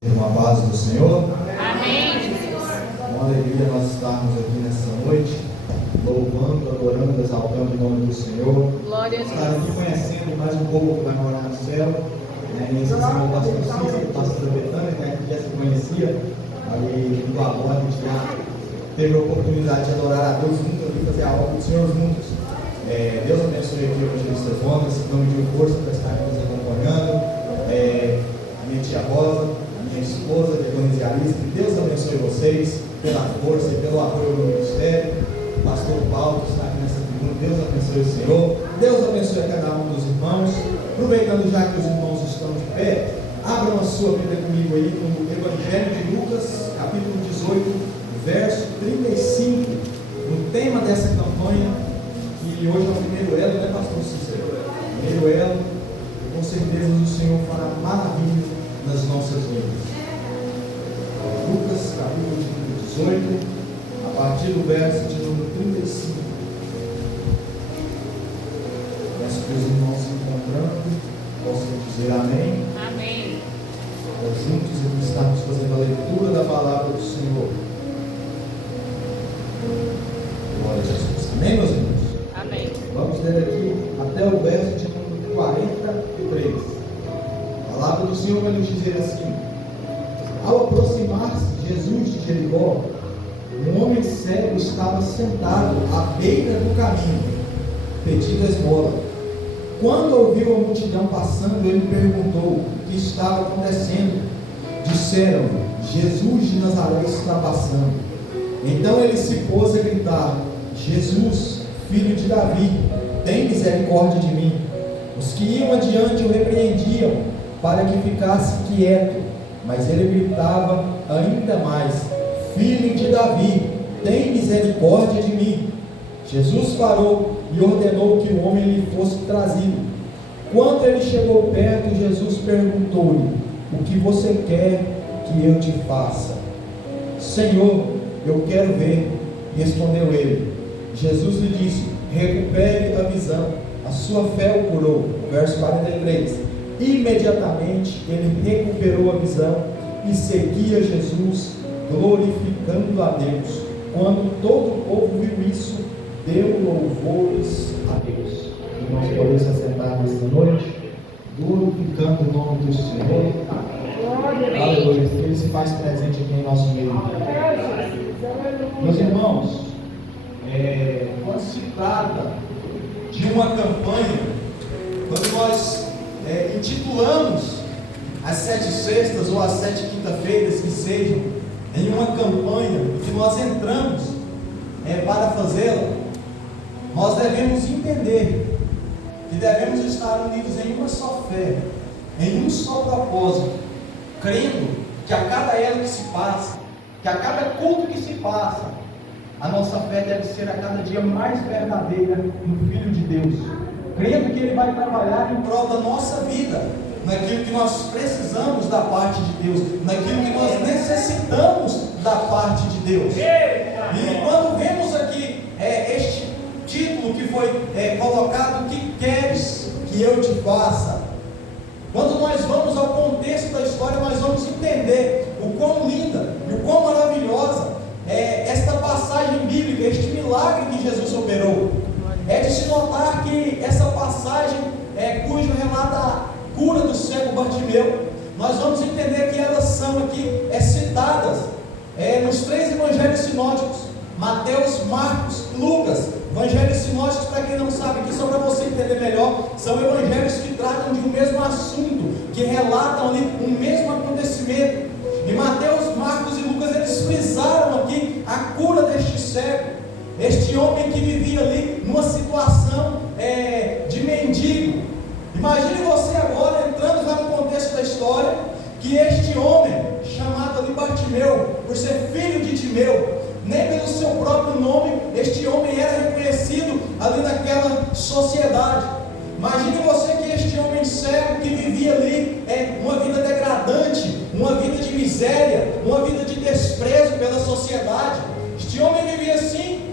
Uma paz do Senhor. Amém, Jesus. Uma alegria nós estarmos aqui nessa noite, louvando, adorando, exaltando o nome do Senhor. Glória a Estar aqui Deus. conhecendo mais um pouco que vai morar no céu. Nesse semana o pastor Cícero, o pastor Betânia, que a gente já se conhecia, ali no Avó, a gente já teve a oportunidade de adorar a Deus juntos e fazer a obra do Senhor juntos. Deus abençoe aqui o evangelista Jonas, não me deu força para estar nos acompanhando. A minha tia Rosa, minha esposa, a Denise Alice, que Deus abençoe vocês pela força e pelo apoio do ministério. O pastor Paulo que está aqui nessa tribuna, Deus abençoe o Senhor. Deus abençoe a cada um dos irmãos. Aproveitando já que os irmãos estão de pé, abram a sua Bíblia comigo aí no Evangelho de Lucas, capítulo 18, verso 35. O tema dessa campanha, que hoje é o primeiro elo, né, pastor Cícero? Primeiro elo, com certeza o Senhor fará maravilha nas nossas vidas. Lucas, capítulo 18, a partir do verso de número 35. Peço que os irmãos se encontrando possam dizer amém. Amém. Nós juntos aqui estamos fazendo a leitura da palavra do Senhor. Glória a Jesus. Amém, meus irmãos? Amém. Vamos ler aqui até o verso de número 43. A palavra do Senhor vai nos dizer assim: ao aproximar-se Jesus de Jericó, um homem cego estava sentado à beira do caminho, pedindo esmola. Quando ouviu a multidão passando, ele perguntou o que estava acontecendo. Disseram-lhe: Jesus de Nazaré está passando. Então ele se pôs a gritar: Jesus, filho de Davi, tem misericórdia de mim. Os que iam adiante o repreendiam para que ficasse quieto, mas ele gritava ainda mais: Filho de Davi, tem misericórdia de mim. Jesus parou e ordenou que o homem lhe fosse trazido. Quando ele chegou perto, Jesus perguntou-lhe: o que você quer que eu te faça? Senhor, eu quero ver. Respondeu ele. Jesus lhe disse: recupere a visão, a sua fé o curou. Verso 43. Imediatamente ele recuperou a visão e seguia Jesus, glorificando a Deus. Quando todo o povo viu isso, deu louvores a Deus. Irmãos, podem se assentar nesta noite, glorificando o nome do Senhor. Aleluia. Ele se faz presente aqui em nosso meio. Meus irmãos, quando se trata de uma campanha, quando nós intitulamos as 7 sextas ou as 7 quinta-feiras que sejam em uma campanha que nós entramos para fazê-la, nós devemos entender que devemos estar unidos em uma só fé, em um só propósito, crendo que a cada elo que se passa, que a cada culto que se passa, a nossa fé deve ser a cada dia mais verdadeira no Filho de Deus, crendo que Ele vai trabalhar em prol da nossa vida, naquilo que nós precisamos da parte de Deus, naquilo que nós necessitamos da parte de Deus. E quando vemos aqui este título que foi colocado: o que queres que eu te faça? Quando nós vamos ao contexto da história, nós vamos entender o quão linda e o quão maravilhosa é esta passagem bíblica, este milagre que Jesus operou. É de se notar que essa passagem, cujo relata a cura do cego Bartimeu, nós vamos entender que elas são aqui citadas nos 3 evangelhos sinóticos: Mateus, Marcos, Lucas. Evangelhos sinóticos, para quem não sabe, aqui só para você entender melhor, são evangelhos que tratam de um mesmo assunto, que relatam ali um mesmo acontecimento. E Mateus, Marcos e Lucas, eles frisaram aqui a cura deste cego, este homem que vivia ali numa situação de mendigo. Imagine você agora entrando já no contexto da história, que este homem, chamado ali Bartimeu, por ser filho de Timeu, nem pelo seu próprio nome, este homem era reconhecido ali naquela sociedade. Imagine você que este homem cego que vivia ali uma vida degradante, uma vida de miséria, uma vida de desprezo pela sociedade. Este homem vivia assim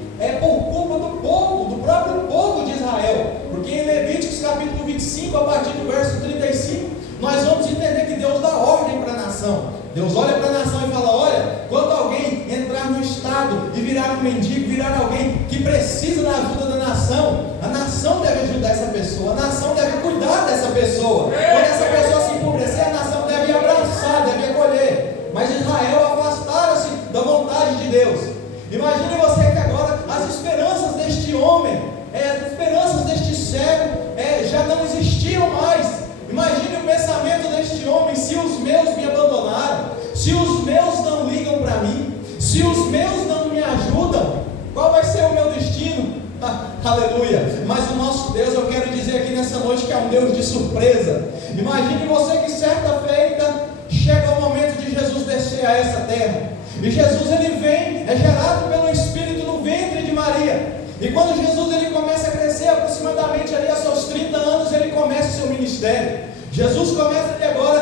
por culpa do povo, do próprio povo de Israel, porque em Levíticos capítulo 25, a partir do verso 35, nós vamos entender que Deus dá ordem para a nação. Deus olha para a nação e fala: olha, quando alguém entrar no estado e virar um mendigo, virar alguém que precisa da ajuda da nação, a nação deve ajudar essa pessoa, a nação deve cuidar dessa pessoa. Quando essa pessoa se empobrecer, a nação deve abraçar, deve acolher. Mas Israel afastaram-se da vontade de Deus. Imagine você que agora as esperanças deste homem, as esperanças deste cego já não existiam mais. Imagine o pensamento deste homem: se os meus me abandonaram, se os meus não ligam para mim, se os meus não me ajudam, qual vai ser o meu destino? Aleluia! Mas o nosso Deus, eu quero dizer aqui nessa noite, que é um Deus de surpresa. Imagine você que certa feita chega o momento de Jesus descer a essa terra, e Jesus ele vem, é gerado pelo Espírito no ventre de Maria. E quando Jesus ele começa a crescer, aproximadamente ali aos seus 30 anos, ele começa o seu ministério. Jesus começa ali agora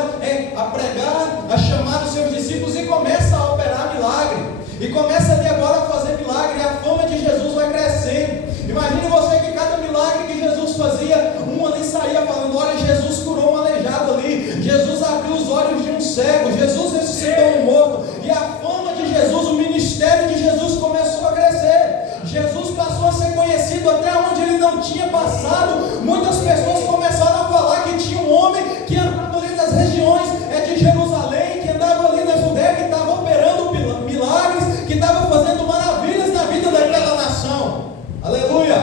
a pregar, a chamar os seus discípulos e começa a operar milagre. E começa ali agora a fazer milagre, e a fama de Jesus vai crescendo. Imagine você que cada milagre que Jesus fazia, um ali saía falando: olha, Jesus curou um aleijado ali, Jesus abriu os olhos de um cego, Jesus ressuscitou um morto. E a fama de Jesus, o ministério de Jesus começou a crescer. Jesus passou a ser conhecido até onde ele não tinha passado. Muitas pessoas começaram a falar que tinha um homem que andava ali nas regiões de Jerusalém, que andava ali na Judéia, que estava operando milagres, que estava fazendo maravilhas na vida daquela nação. Aleluia!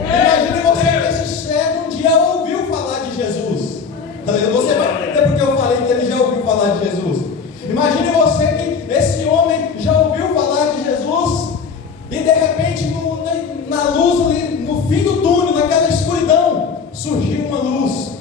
Imagine você que esse cego um dia ouviu falar de Jesus. Você vai entender porque eu falei que ele já ouviu falar de Jesus. Imagine você que esse homem já ouviu falar de Jesus, e de repente na luz ali, no fim do túnel, naquela escuridão, surgiu uma luz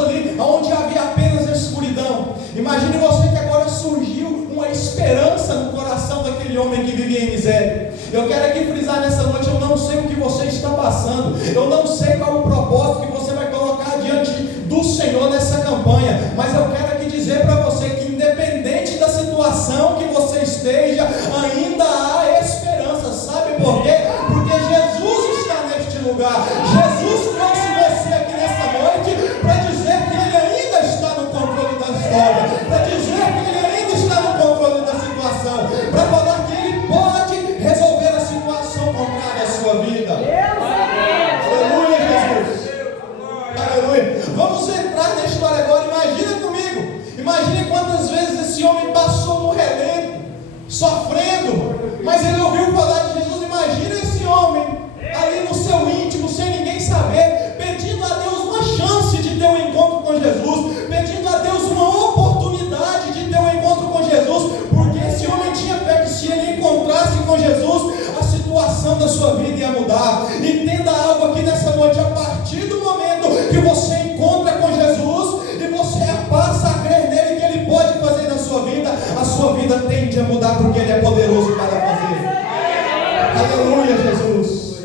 ali, onde havia apenas a escuridão. Imagine você que agora surgiu uma esperança no coração daquele homem que vivia em miséria. Eu quero aqui frisar nessa noite: eu não sei o que você está passando, eu não sei qual o propósito que você vai colocar diante do Senhor nessa campanha, mas eu quero aqui dizer para você que independente da situação que você esteja, ainda há esperança. Sabe por quê? Porque Jesus está neste lugar. Jesus trouxe você aqui nessa noite para dizer que Ele ainda está no controle da história, para dizer que Ele ainda está no controle da situação, para falar que Ele pode resolver a situação contrária à sua vida. Aleluia, Jesus. Aleluia. Vamos entrar na história agora. Imagina comigo. Imagine quantas vezes esse homem passou no relento, sofrendo, mas ele ouviu falar de Jesus. Imagina esse homem ali no seu íntimo, sem ninguém saber, pedindo a Deus uma chance de ter um encontro com Jesus, pedindo a Deus uma oportunidade de ter um encontro com Jesus, porque esse homem tinha fé que se ele encontrasse com Jesus, a situação da sua vida ia mudar. Entenda algo aqui nessa noite: a partir do momento que você encontra com Jesus e você passa a crer nele, que ele pode fazer na sua vida, a sua vida tende a mudar, porque ele é poderoso para fazer. Aleluia, Jesus.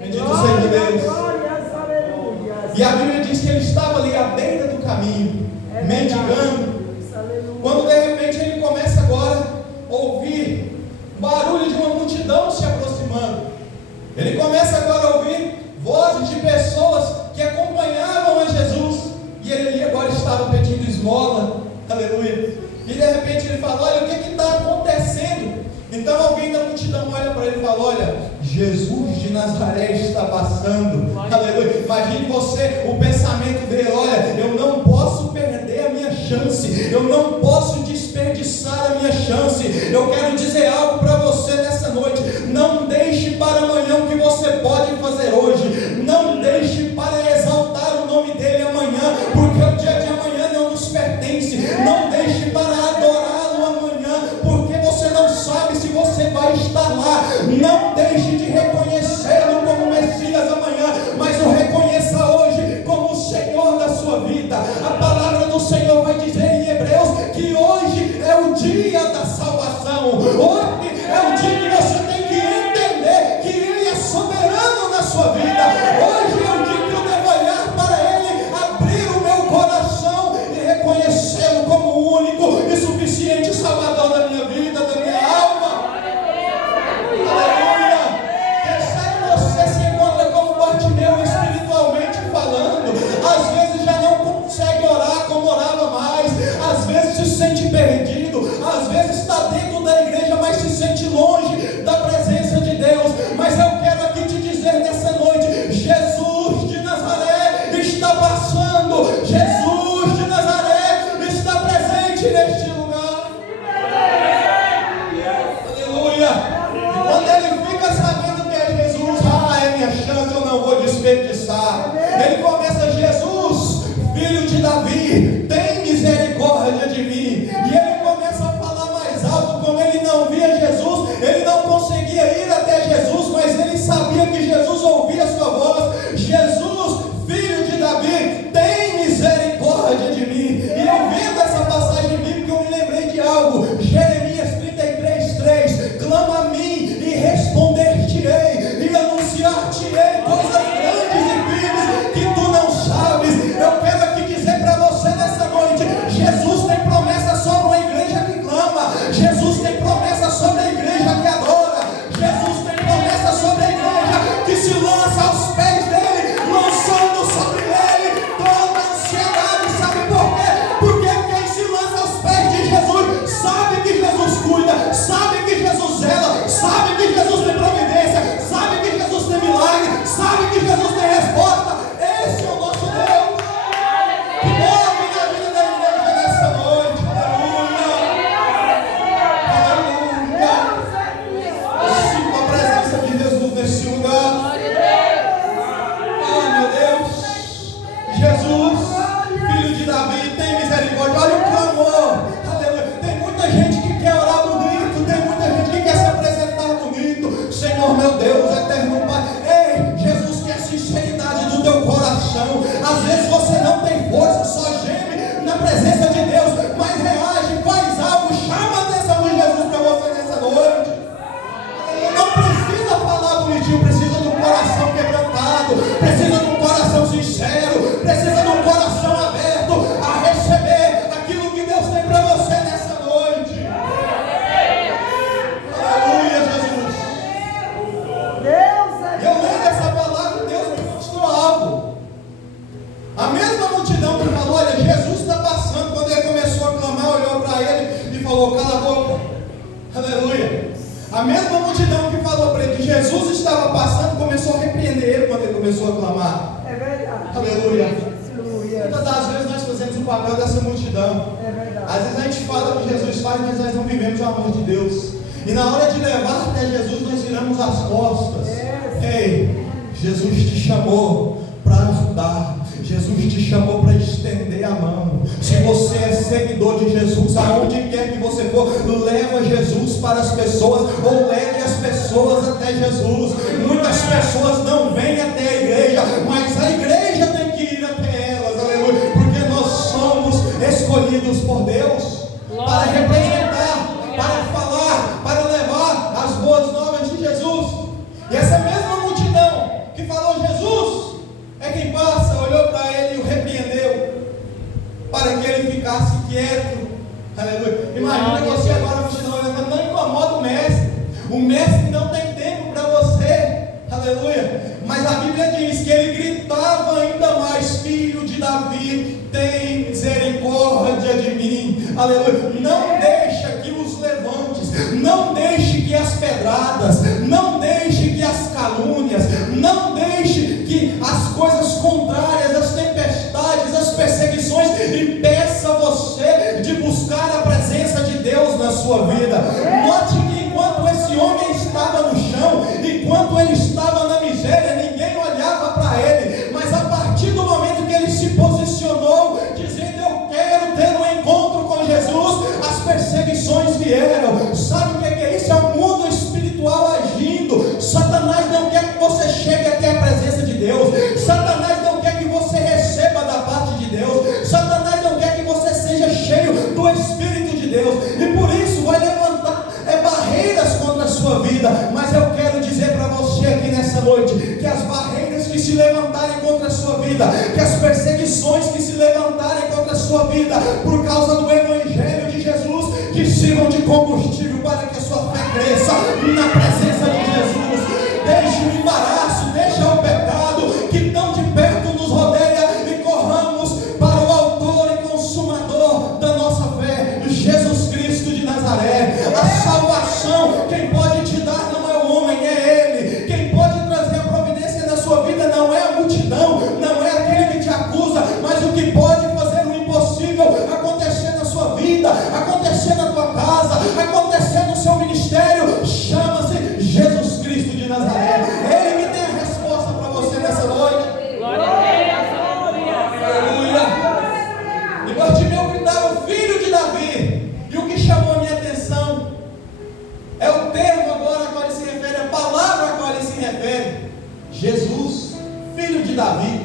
Bendito seja Deus. E a Bíblia diz que ele estava ali à beira do caminho, mendigando, quando de repente ele começa agora a ouvir barulho de uma multidão se aproximando. Ele começa agora a ouvir vozes de pessoas que acompanhavam a Jesus, e ele ali agora estava pedindo esmola. Aleluia. E de repente ele fala: olha, o que está acontecendo? Então alguém da multidão olha para ele e fala: olha, Jesus de Nazaré está passando. Aleluia. Imagine você, o pensamento dele: olha, eu não posso perder a minha chance, eu não posso desperdiçar a minha chance. Eu quero dizer algo para você nessa noite: não deixe para amanhã o que você pode fazer hoje, não deixe para exaltar o nome dele amanhã, porque o dia de amanhã não nos pertence. Não deixe para adorá-lo amanhã, porque você não sabe se você vai estar lá. Não deixe de reconhecê-lo como Messias amanhã, mas o reconheça hoje como o Senhor da sua vida. A palavra do Senhor vai dizer em Hebreus que hoje é o dia da salvação. Hoje é o dia que você tem que entender que Ele é soberano na sua vida. Hoje é o dia que eu devo olhar para Ele, abrir o meu coração e reconhecê-lo como o único e suficiente Salvador da minha vida, da minha alma. Aleluia! Quem sabe você se encontra como Bartimeu espiritualmente falando. Às vezes já não consegue orar como orava mais. Às vezes se sente perdido. falou: cala a boca. Aleluia. A mesma multidão que falou para ele que Jesus estava passando começou a repreender ele quando ele começou a clamar. É verdade. Aleluia. Muitas das vezes nós fazemos o papel dessa multidão. É verdade. Às vezes a gente fala que Jesus faz, mas nós não vivemos o amor de Deus. E na hora de levar até Jesus, nós viramos as costas. Ei, Jesus te chamou para ajudar. Jesus te chamou para estender a mão. Se você é seguidor de Jesus, aonde quer que você for, leva Jesus para as pessoas, ou leve as pessoas até Jesus. Muitas pessoas não vêm até a igreja, mas a igreja tem que ir até elas, aleluia, porque nós somos escolhidos por Deus para representar, para falar, para levar as boas novas de Jesus. E essa mesma multidão que falou Jesus é quem passa, olhou para ele e o repreendeu para que ele ficasse quieto. Aleluia. Imagina você agora, a multidão olhando, não incomoda o mestre. O mestre não tem tempo para você. Aleluia. Mas a Bíblia diz que ele gritava ainda mais: filho de Davi, tem misericórdia de mim. Aleluia. Não deixa que os levantes, não deixe que as pedradas, não deixe que as calúnias, não deixe que as coisas contrárias, as tempestades, as perseguições impeça você de buscar a presença de Deus na sua vida. Note que enquanto esse homem estava no chão, enquanto ele estava na miséria, ninguém olhava para ele, mas a partir do momento que ele se posicionou, dizendo: eu quero ter um encontro com Jesus, as perseguições vieram. Sabe o que é isso? É o mundo espiritual agindo. Satanás não quer que você chegue até a presença de Deus. Satanás não quer que você receba da parte de Deus. Satanás não quer que você seja cheio do Espírito de Deus, e por isso vai levantar barreiras contra a sua vida. Mas eu quero dizer para você aqui nessa noite, que as barreiras que se levantarem contra a sua vida, que as perseguições que se levantarem contra a sua vida, por causa do Evangelho de Jesus, que sirvam de combustível para que a sua fé cresça na presença de Jesus. Deixe o embaraço, deixa o pecado que tão de perto nos rodeia, e corramos para o autor e consumador da nossa fé, Jesus Cristo de Nazaré. A salvação, quem pode te dar não é o homem, é Ele. Quem pode trazer a providência na sua vida não é a multidão, não é aquele que te acusa, mas o que pode fazer o impossível acontecer na sua vida, acontecer na tua casa, acontecer no seu ministério, chama-se Jesus Cristo de Nazaré. Ele que tem a resposta para você nessa noite. Glória a Deus. Aleluia. E Bartimeu gritava: filho de Davi. E o que chamou a minha atenção é o termo agora a qual ele se refere, a palavra a qual ele se refere: Jesus, filho de Davi.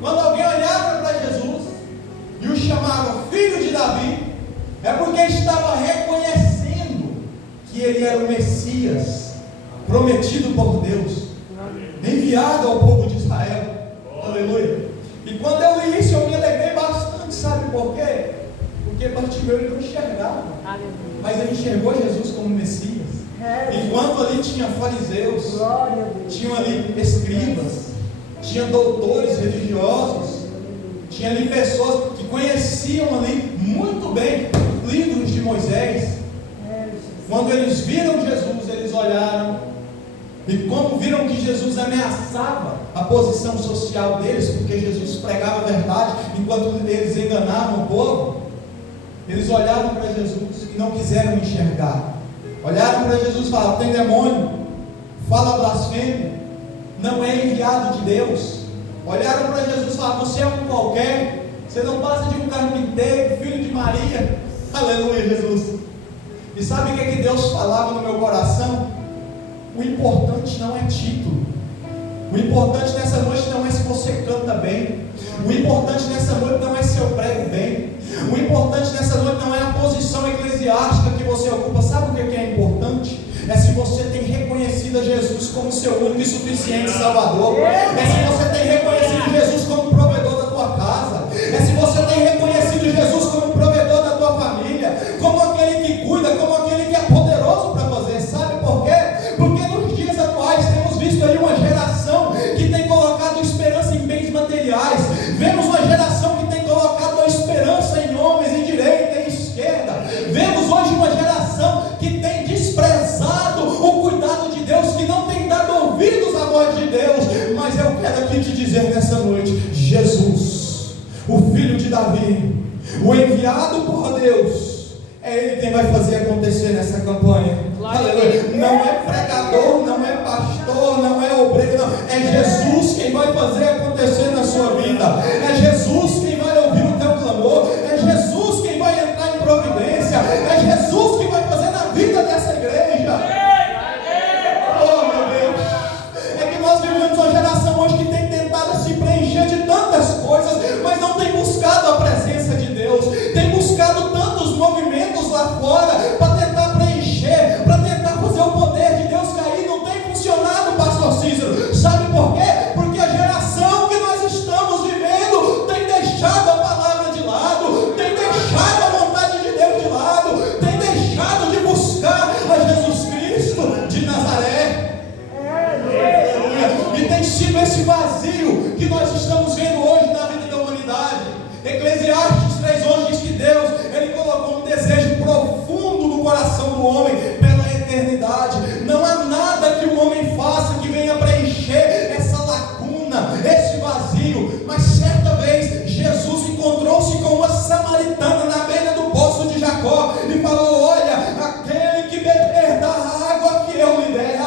Quando alguém olhava para Jesus e o chamava filho de Davi, é porque estava reconhecendo que ele era o Messias prometido por Deus, enviado ao povo de Israel. Aleluia. E quando eu li isso, eu me alegrei bastante. Sabe por quê? Porque Bartimeu ele não enxergava, mas ele enxergou Jesus como Messias. Enquanto ali tinha fariseus, tinham ali escribas, tinha doutores religiosos, tinha ali pessoas que conheciam ali muito bem livros de Moisés. Quando eles viram Jesus, eles olharam, e como viram que Jesus ameaçava a posição social deles, porque Jesus pregava a verdade, enquanto eles enganavam o povo, eles olhavam para Jesus e não quiseram enxergar. Olharam para Jesus e falaram: tem demônio, fala blasfêmia, não é enviado de Deus. Olharam para Jesus e falaram: você é um qualquer, você não passa de um carpinteiro, filho de Maria. Aleluia, Jesus. E sabe o que é que Deus falava no meu coração? O importante não é título. O importante nessa noite não é se você canta bem. O importante nessa noite não é se eu prego bem. O importante nessa noite não é a posição eclesiástica que você ocupa. Sabe o que é importante? É se você tem reconhecido a Jesus como seu único e suficiente Salvador. É se você tem reconhecido Jesus como provedor da tua casa. É se você tem reconhecido Jesus como provedor da tua família, como aquele que cuida, como aquele que é poderoso para fazer. Sabe por quê? Porque nos dias atuais temos visto aí uma geração que tem colocado esperança em bens materiais. Vemos uma geração que tem colocado a esperança em homens, em direita, em esquerda. Vemos hoje Davi, o enviado por Deus, é Ele quem vai fazer acontecer nessa campanha. Aleluia. Não é pregador, não é pastor, não é obreiro, não. É Jesus quem vai fazer acontecer na sua vida. É Jesus quem vai ouvir o teu clamor. É Jesus quem vai entrar em providência. É Jesus quem vai fazer na vida dessa igreja. Oh, meu Deus. É que nós vivemos uma geração hoje que tem tentado se preencher de tantas coisas, mas não tem buscado a presença de Deus. Tem buscado tantos movimentos lá fora para tentar preencher, para tentar fazer o poder de Deus cair. Não tem funcionado, pastor Cícero. Sabe por quê? Porque a geração que nós estamos vivendo tem deixado a palavra de lado, tem deixado a vontade de Deus de lado, tem deixado de buscar a Jesus Cristo de Nazaré. E tem sido esse vazio que nós estamos vendo hoje na vida da humanidade. Eclesiastes 3:11 diz que Deus, Ele colocou um desejo profundo no coração do homem pela eternidade. Não há nada que o homem faça que venha preencher essa lacuna, esse vazio. Mas certa vez Jesus encontrou-se com uma samaritana na beira do poço de Jacó e falou: olha, aquele que beber da água que eu lhe der,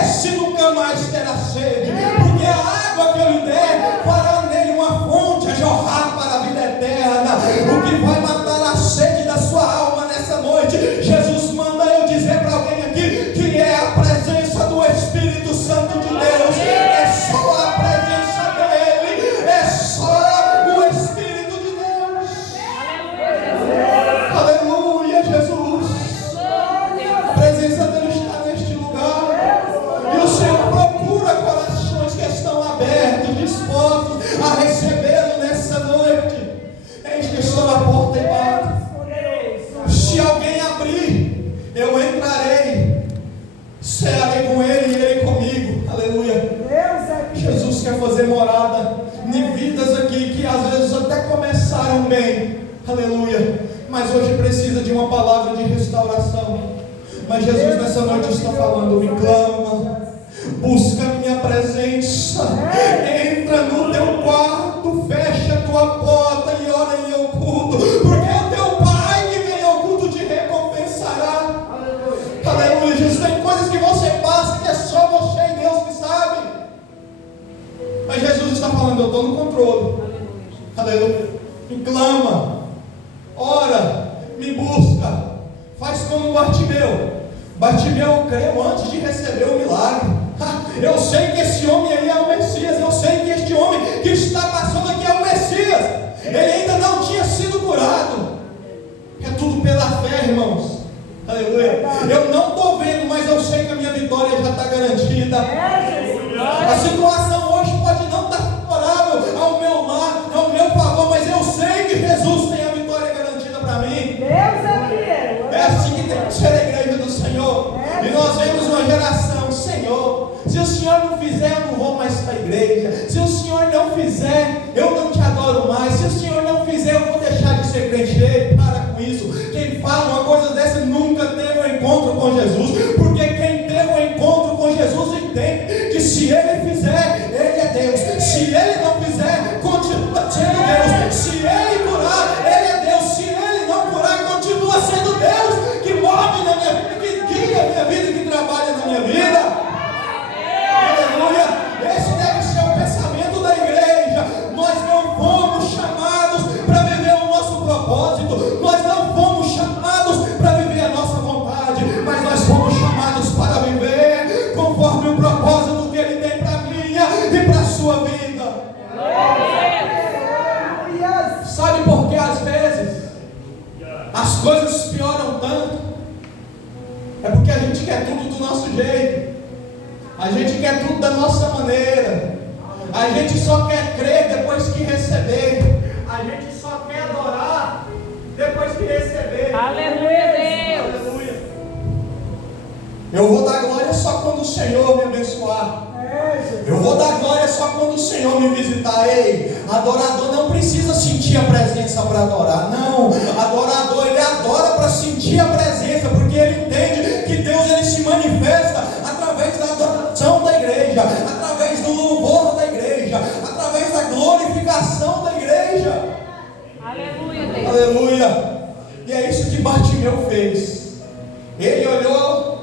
esse nunca mais terá sede, porque a água que eu lhe der fará nele uma fonte a jorrar para a vida eterna. O que vai matar a sede da sua alma nessa noite, Jesus manda eu dizer para alguém aqui, que é a presença do Espírito Santo de Deus. É só a presença dele, é só o Espírito de Deus. Aleluia, Jesus. A presença dele está neste lugar, e o Senhor procura corações que estão abertos, dispostos a recebê-lo nessa noite. Eis que estou à porta e bato. Se alguém abrir, eu entrarei, cearei com ele e ele comigo. Aleluia. Jesus quer fazer morada em vidas aqui que às vezes até começaram bem, aleluia, mas hoje precisa de uma palavra de restauração. Mas Jesus nessa noite está falando: me clama, busca a minha presença, entra no teu quarto, fecha a tua porta e ora em oculto, porque o teu Pai que vem ao culto te recompensará. Aleluia. Jesus, tem coisas que você passa que é só você e Deus que sabe, mas Jesus está falando: eu estou no controle. Aleluia. Me clama, ora, me busca, faz como Bartimeu. Bartimeu creu antes de receber o milagre. Eu sei que esse homem aí é o Messias. Eu sei que este homem que está passando aqui é o Messias. Ele ainda não tinha sido curado. É tudo pela fé, irmãos. Aleluia. Eu não estou vendo, mas eu sei que a minha vitória já está garantida. A situação hoje pode não estar favorável ao meu lar, ao meu favor, mas eu sei que Jesus tem a vitória garantida para mim. É assim que tem que ser a igreja do Senhor. E nós vemos uma geração: Senhor, se o Senhor não fizer, eu não vou mais para a igreja. Se o Senhor não fizer, eu não te adoro mais. Se o Senhor não fizer, eu vou deixar de ser crente. Ei, para com isso. Quem fala uma coisa dessa nunca teve um encontro com Jesus, porque quem teve um encontro com Jesus entende que se Ele fizer, Ele é Deus. Se Ele não fizer, continua sendo Deus. Se Ele curar, Ele é Deus. Se Ele não curar, continua sendo Deus, que move na minha vida, que guia a minha vida, que trabalha na minha vida. Aleluia. Esse deve ser o pensamento da igreja. Nós não fomos chamados para viver o nosso propósito, nós não fomos chamados para viver a nossa vontade, mas nós fomos chamados para viver conforme o propósito que Ele tem para a minha e para a sua vida. Sabe por que às vezes as coisas pioram tanto? É porque a gente quer tudo do nosso jeito, a gente quer tudo da nossa maneira, a gente só quer crer depois que receber, a gente só quer adorar depois que receber. Aleluia, Deus. Aleluia. Eu vou dar glória só quando o Senhor me abençoar. Eu vou dar glória só quando o Senhor me visitar. Ei, adorador não precisa sentir a presença para adorar. Não, adorador, ele adora para sentir a presença, porque ele entende que Deus, ele se manifesta através da adoração da igreja, através do louvor da igreja, através da glorificação da igreja. Bartimeu fez? Ele olhou,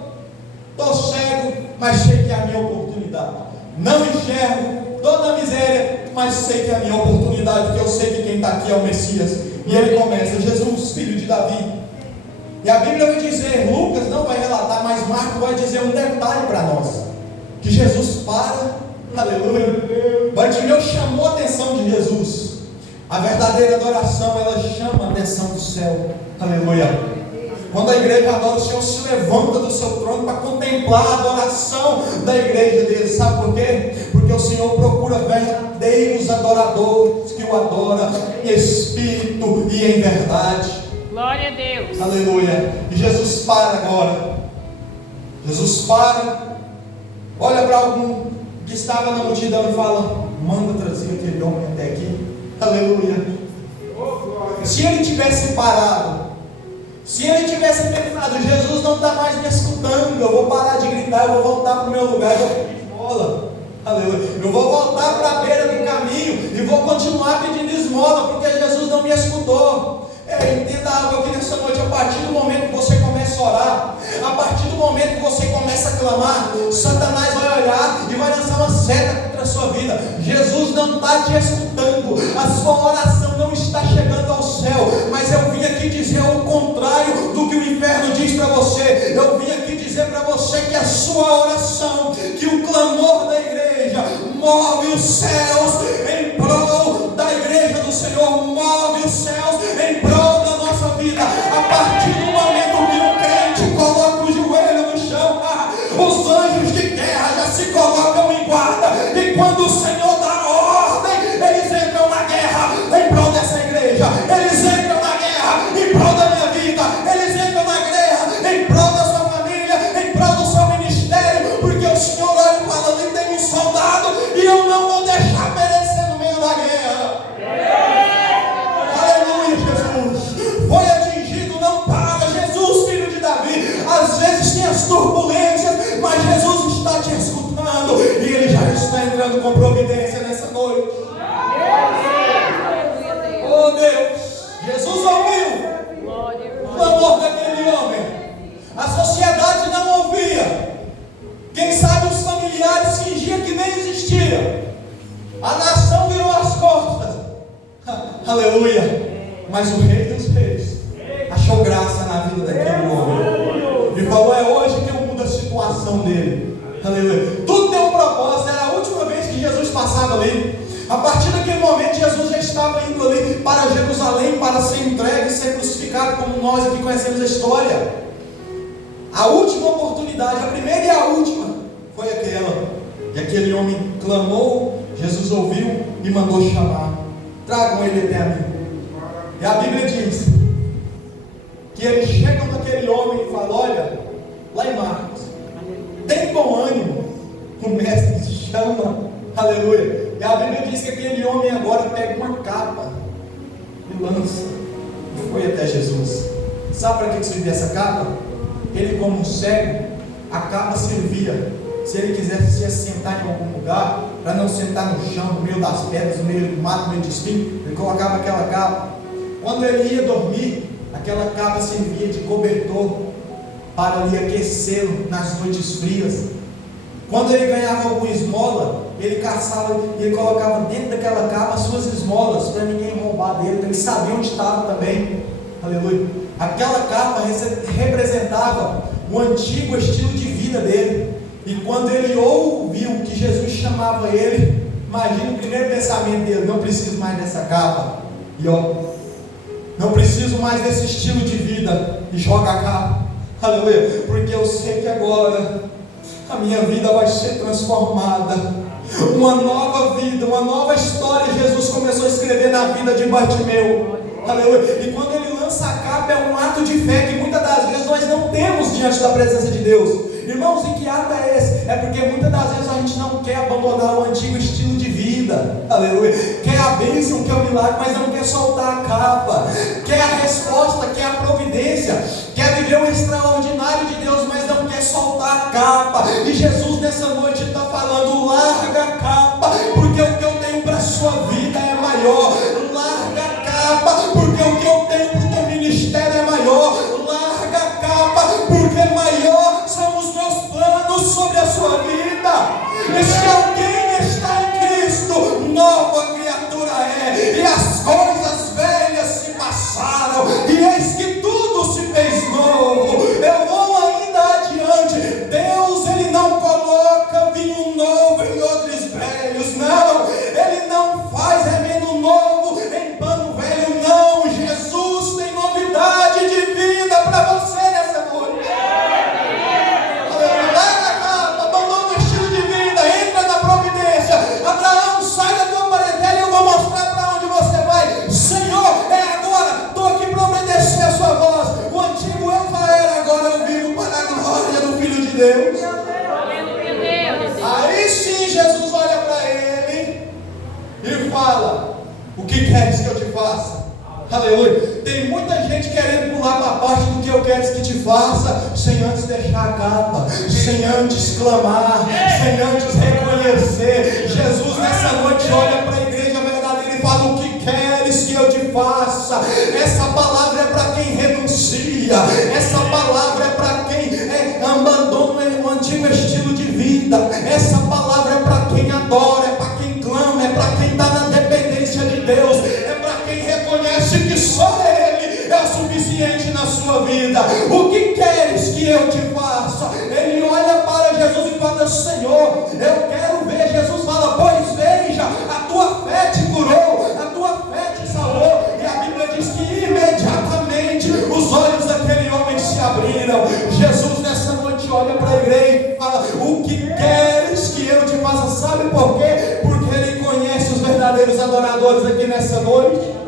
estou cego, mas sei que é a minha oportunidade. Não enxergo, estou na miséria, mas sei que é a minha oportunidade, porque eu sei que quem está aqui é o Messias. E ele começa: Jesus, filho de Davi. E a Bíblia vai dizer, Lucas não vai relatar, mas Marcos vai dizer um detalhe para nós: que Jesus para, aleluia. Bartimeu chamou a atenção de Jesus. A verdadeira adoração, ela chama a atenção do céu, aleluia. Quando a igreja adora, o Senhor se levanta do seu trono para contemplar a adoração da igreja dele. Sabe por quê? Porque o Senhor procura verdadeiros adoradores que o adoram em espírito e em verdade. Glória a Deus. Aleluia. E Jesus para agora. Jesus para, olha para algum que estava na multidão e fala: manda trazer aquele homem até aqui. Aleluia. Se ele tivesse parado, se ele tivesse pensado: Jesus não está mais me escutando, eu vou parar de gritar, eu vou voltar para o meu lugar, eu vou pedir esmola. Aleluia. Eu vou voltar para a beira do caminho e vou continuar pedindo esmola, porque Jesus não me escutou. Entenda algo aqui nessa noite: a partir do momento que você começa a orar, a partir do momento que você começa a clamar, Satanás vai olhar e vai lançar uma seta contra a sua vida. Jesus não está te escutando, a sua oração não está chegando ao céu. Mas eu vim aqui dizer o contrário do que o inferno diz para você. Eu vim aqui dizer para você que a sua oração, que o clamor da igreja move os céus em prol da igreja do Senhor, move os céus em prol da nossa vida. A partir do momento que o crente coloca o joelho no chão, os anjos de guerra já se colocam em guarda, e quando o Senhor dá ordem, eles entram na guerra em prol dessa igreja, eles entram na guerra em prol da minha vida, eles entram na guerra em prol da sua família, em prol do seu ministério, porque o Senhor olha e fala: ali tem um soldado e eu não vou deixar perecer no meio da guerra. Aleluia. Jesus foi atingido, não para. Jesus, filho de Davi, às vezes tem as turbulências, mas Jesus está te escutando e Ele já está entrando com providência nessa noite. Oh Deus, Jesus ouviu o clamor daquele homem. A sociedade não ouvia. Quem sabe os familiares fingiam que nem existia. A nação virou as costas. Aleluia. Mas o Rei dos Reis achou graça na vida daquele homem e falou: é hoje que eu mudo a situação dele. Aleluia. Tudo tem um propósito. Era a última vez que Jesus passava ali. A partir daquele momento, Jesus já estava indo ali para Jerusalém para ser entregue e ser crucificado, como nós aqui conhecemos a história. A última oportunidade, a primeira e a última, foi aquela. E aquele homem clamou, Jesus ouviu e mandou chamar: tragam ele até a mim. E a Bíblia diz que eles chegam naquele homem e falam: olha, lá em Marcos, tem bom ânimo, o mestre te chama. Aleluia. E a Bíblia diz que aquele homem agora pega uma capa e lança, e foi até Jesus. Sabe para que servia essa capa? Ele, como um cego, a capa servia, se ele quisesse se assentar em algum lugar, para não sentar no chão, no meio das pedras, no meio do mato, no meio do espinho, ele colocava aquela capa. Quando ele ia dormir, aquela capa servia de cobertor para lhe aquecê-lo nas noites frias. Quando ele ganhava alguma esmola, ele caçava e ele colocava dentro daquela capa as suas esmolas, para ninguém roubar dele, ele sabia onde estava também. Aleluia. Aquela capa representava o antigo estilo de vida dele. E quando ele ouviu que Jesus chamava ele, imagina o primeiro pensamento dele: não preciso mais dessa capa, e ó, não preciso mais desse estilo de vida, e joga a capa. Aleluia. Porque eu sei que agora a minha vida vai ser transformada, uma nova vida, uma nova história. Jesus começou a escrever na vida de Bartimeu. Aleluia. E quando ele lança a capa, é um ato de fé que muitas das vezes nós não temos diante da presença de Deus. Irmãos, e que ato é esse? É porque muitas das vezes a gente não quer abandonar o antigo estilo de vida. Aleluia. Quer a bênção, quer o milagre, mas não quer soltar a capa. Quer a resposta, quer a providência, quer viver o extraordinário de Deus, mas não quer soltar a capa. E Jesus nessa noite está falando: larga a capa, porque o que eu tenho para a sua vida é maior. Larga a capa, porque o que eu tenho para o teu ministério é maior. Larga Aleluia. Tem muita gente querendo pular para a parte do que eu quero que te faça, sem antes deixar a capa, sem antes clamar, sem antes reconhecer. Jesus nessa noite olha para a igreja verdadeira e fala: o que queres que eu te faça? Essa palavra é para quem renuncia, essa palavra é para quem abandona o antigo estilo de vida, essa palavra é para quem adora, é para quem clama, é para quem está na dependência de Deus, é para quem reconhece que só Ele é o suficiente na sua vida. O que queres que eu te faça? Ele olha para Jesus e fala: Senhor, eu quero ver. Jesus fala: pois veja, a tua fé te curou, a tua fé te salvou. E a Bíblia diz que imediatamente os olhos daquele homem se abriram. Jesus nessa noite olha para a igreja e fala: o que queres que eu te faça? Sabe por quê? Porque Ele conhece os verdadeiros adoradores aqui nessa noite.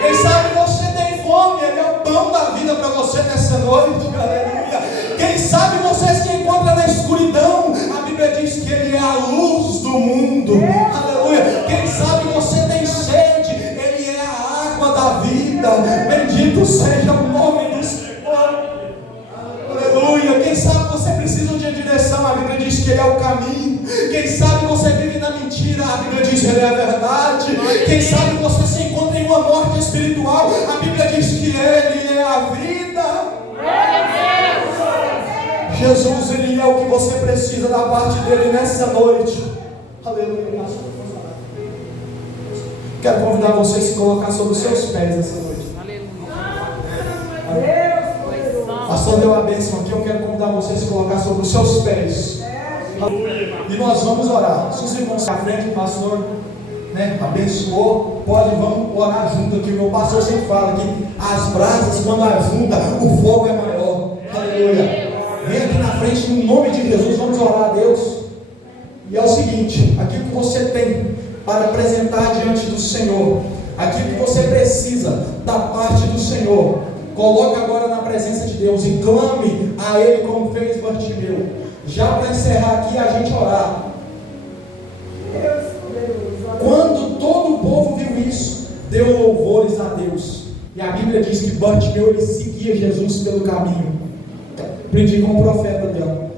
Quem sabe você tem fome, Ele é o pão da vida para você nessa noite. Aleluia. Quem sabe você se encontra na escuridão, a Bíblia diz que Ele é a luz do mundo. Aleluia. Quem sabe você tem sede, Ele é a água da vida. Bendito seja o nome do Senhor. Aleluia. Quem sabe você precisa de direção, a Bíblia diz que Ele é o caminho. Quem sabe você vive na mentira, a Bíblia diz que Ele é a verdade. Quem sabe você se encontra em uma morte espiritual, a Bíblia diz que Ele é a vida. Jesus, Ele é o que você precisa da parte dEle nessa noite. Aleluia. Quero convidar você a se colocar sobre os seus pés nessa noite. Pastor deu a bênção aqui, eu quero convidar você a se colocar sobre os seus pés. E nós vamos orar. Se os irmãos à frente, o pastor abençoou, vamos orar junto aqui. Meu pastor sempre fala que as brasas, quando ajunta, o fogo é maior. Aleluia. Vem aqui na frente, no nome de Jesus, vamos orar a Deus. E é o seguinte: aquilo que você tem para apresentar diante do Senhor, aquilo que você precisa da parte do Senhor, coloque agora na presença de Deus e clame a Ele como fez Bartimeu. Já para encerrar aqui, a gente orar. Quando todo o povo viu isso, deu louvores a Deus. E a Bíblia diz que Bartimeu, ele seguia Jesus pelo caminho. Aprendi com o profeta dela.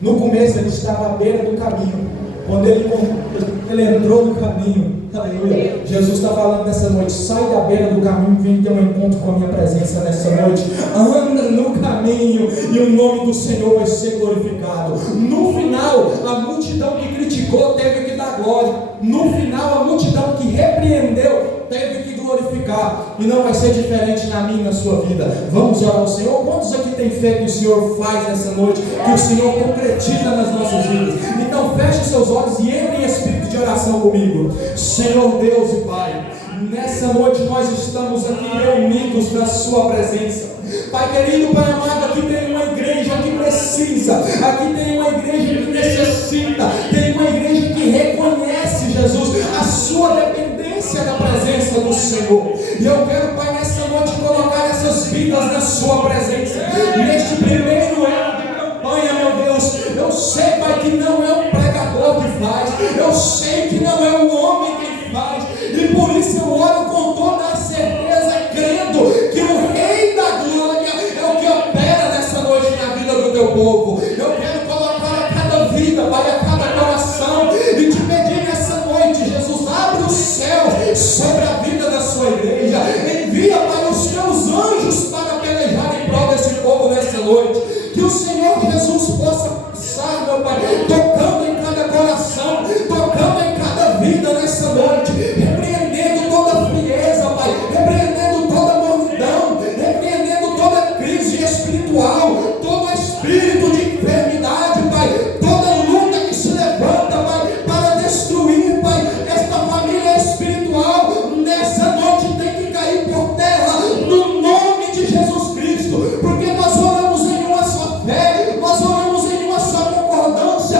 No começo ele estava à beira do caminho. Quando ele entrou no caminho, aleluia, Jesus está falando nessa noite: sai da beira do caminho, vem ter um encontro com a minha presença nessa noite. Anda no caminho e o nome do Senhor vai ser glorificado. No final, a multidão que criticou teve que dar glória. No final, a multidão que repreendeu teve que glorificar. E não vai ser diferente na minha e na sua vida. Vamos orar ao Senhor. Quantos aqui tem fé que o Senhor faz nessa noite, que o Senhor concretiza nas nossas vidas? Então feche seus olhos e entre em espírito de oração comigo. Senhor Deus e Pai, nessa noite nós estamos aqui reunidos na sua presença. Pai querido, Pai amado, aqui tem uma igreja que precisa, aqui tem uma igreja que necessita, tem uma igreja que reconhece, Jesus, a sua dependência da presença do Senhor. E eu quero, Pai, nessa noite colocar essas vidas na sua presença, neste primeiro ano de campanha, meu Deus. Eu sei, Pai, que não é um pregador que faz, eu sei que não é um homem que faz, e por isso eu oro com toda a certeza, crendo que o Rei da Glória é o que opera nessa noite na vida do teu povo. Eu quero colocar a cada vida, Pai, a cada coração, e te pedir nessa noite, Jesus, abre o céu sobre a vida da sua igreja, envia, Pai, os teus anjos para pelejar em prol desse povo nessa noite. Que o Senhor Jesus possa passar, meu Pai, tocando em cada coração, tocando em cada vida nessa noite, repreendendo toda frieza, Pai, repreendendo toda mornidão, repreendendo toda crise espiritual, todo espírito de enfermidade, Pai, toda luta que se levanta, Pai, para destruir, Pai, esta família espiritual, nessa noite tem que cair por terra, no nome de Jesus Cristo, porque nós oramos em uma só fé, nós oramos em uma só concordância,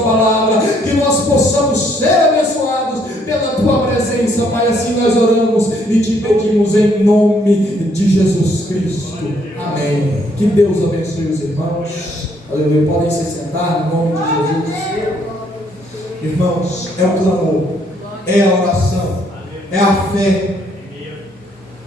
Sua palavra, que nós possamos ser abençoados pela Tua presença, Pai. Assim nós oramos e te pedimos em nome de Jesus Cristo. Amém. Que Deus abençoe os irmãos. Aleluia. Podem se sentar no nome de Jesus. Irmãos, é o clamor, é a oração, é a fé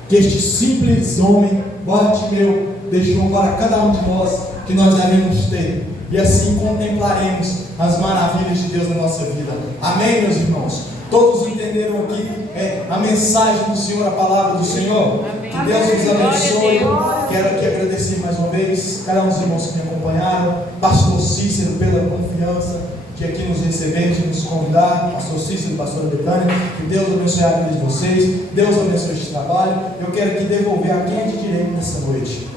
que este simples homem, Bartimeu, deixou para cada um de nós, que nós devemos ter, e assim contemplaremos as maravilhas de Deus na nossa vida. Amém, meus irmãos? Todos entenderam aqui a mensagem do Senhor, a palavra do Senhor? Amém. Que Deus nos abençoe. Quero aqui agradecer mais uma vez cada um dos irmãos que me acompanharam, pastor Cícero, pela confiança que aqui nos receberam, de nos convidar, pastor Cícero, pastora Betânia. Que Deus abençoe a vida de vocês, Deus abençoe este trabalho. Eu quero aqui devolver a quem é de direito nessa noite.